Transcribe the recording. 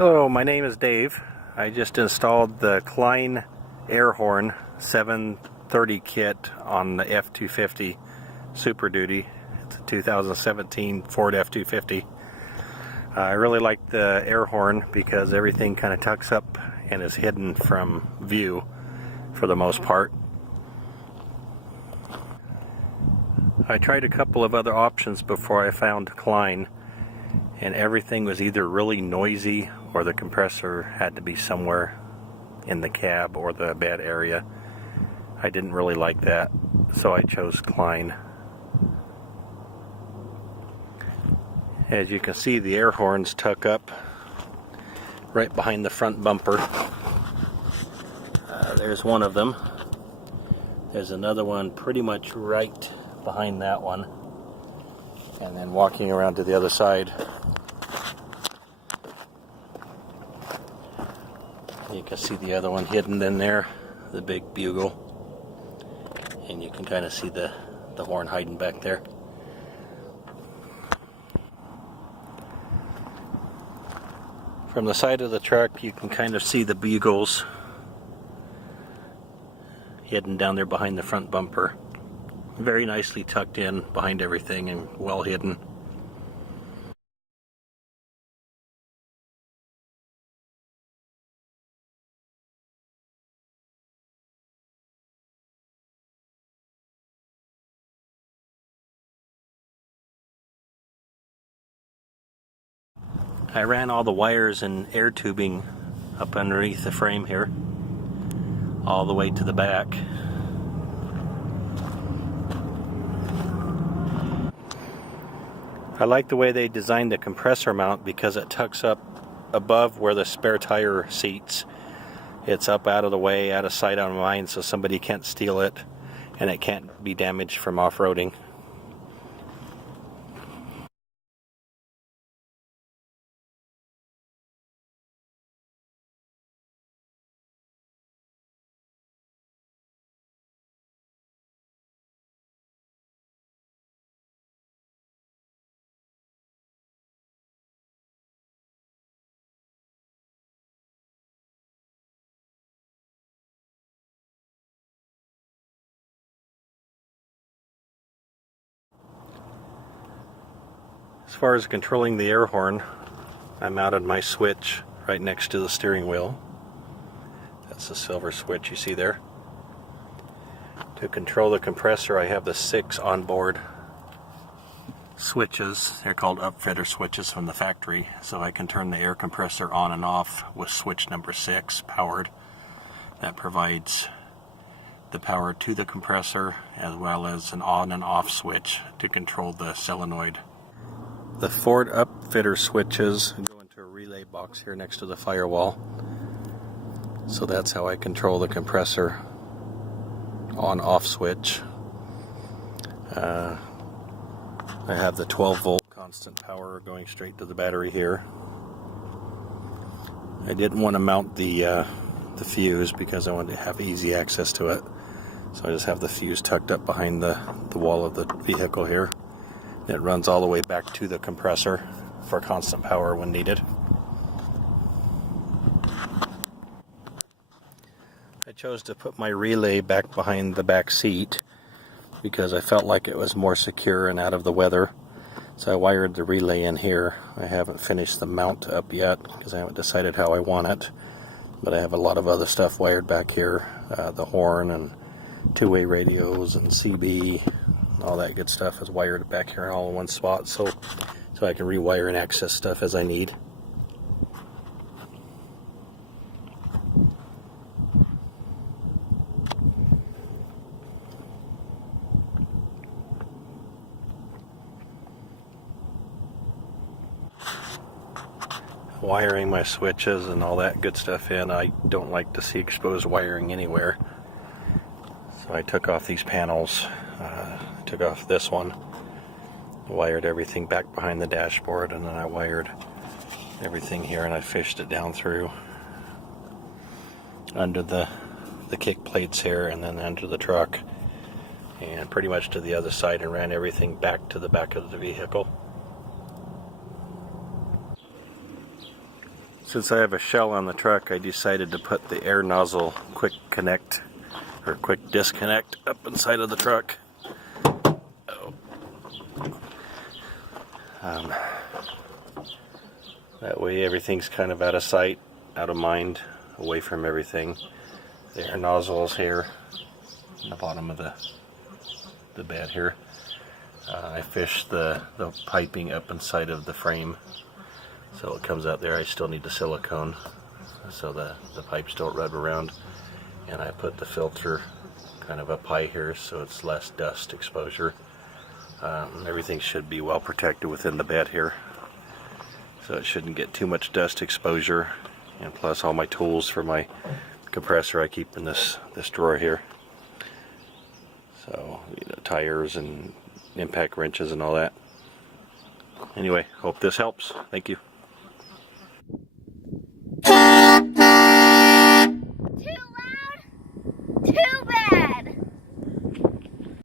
Hello, my name is Dave. I just installed the Kleinn Air Horn 730 kit on the F-250 Super Duty. It's a 2017 Ford F-250. I really like the air horn because everything kind of tucks up and is hidden from view for the most part. I tried a couple of other options before I found Kleinn, and everything was either really noisy or the compressor had to be somewhere in the cab or the bed area. I didn't really like that, so I chose Kleinn. As you can see, the air horns tuck up right behind the front bumper. There's one of them. There's another one pretty much right behind that one. And then walking around to the other side, you can see the other one hidden in there, the big bugle. And you can kind of see the horn hiding back there. From the side of the truck, you can kind of see the bugles hidden down there behind the front bumper. Very nicely tucked in behind everything and well hidden. I ran all the wires and air tubing up underneath the frame here, all the way to the back. I like the way they designed the compressor mount because it tucks up above where the spare tire seats. It's up out of the way, out of sight on mine, so somebody can't steal it and it can't be damaged from off-roading. As far as controlling the air horn, I mounted my switch right next to the steering wheel. That's the silver switch you see there. To control the compressor, I have the 6 onboard switches. They're called upfitter switches from the factory, so I can turn the air compressor on and off with switch number 6 powered. That provides the power to the compressor as well as an on and off switch to control the solenoid. The Ford upfitter switches go into a relay box here next to the firewall. So that's how I control the compressor on-off switch. I have the 12-volt constant power going straight to the battery here. I didn't want to mount the fuse because I wanted to have easy access to it. So I just have the fuse tucked up behind the wall of the vehicle here. It runs all the way back to the compressor for constant power when needed. I chose to put my relay back behind the back seat because I felt like it was more secure and out of the weather. So I wired the relay in here. I haven't finished the mount up yet because I haven't decided how I want it. But I have a lot of other stuff wired back here. The horn and two-way radios and CB. All that good stuff is wired back here all in one spot, so I can rewire and access stuff as I need. Wiring my switches and all that good stuff in, I don't like to see exposed wiring anywhere. So I took off these panels. Took off this one, wired everything back behind the dashboard, and then I wired everything here and I fished it down through under the kick plates here and then under the truck and pretty much to the other side and ran everything back to the back of the vehicle. Since I have a shell on the truck, I decided to put the air nozzle quick connect or quick disconnect up inside of the truck. That way everything's kind of out of sight, out of mind, away from everything. The air nozzle is here in the bottom of the bed here. I fished the piping up inside of the frame, so it comes out there. I still need the silicone so the pipes don't rub around, and I put the filter kind of up high here so it's less dust exposure. Everything should be well protected within the bed here, so it shouldn't get too much dust exposure. And plus all my tools for my compressor I keep in this drawer here. So, tires and impact wrenches and all that. Anyway, hope this helps. Thank you. Too loud? Too bad.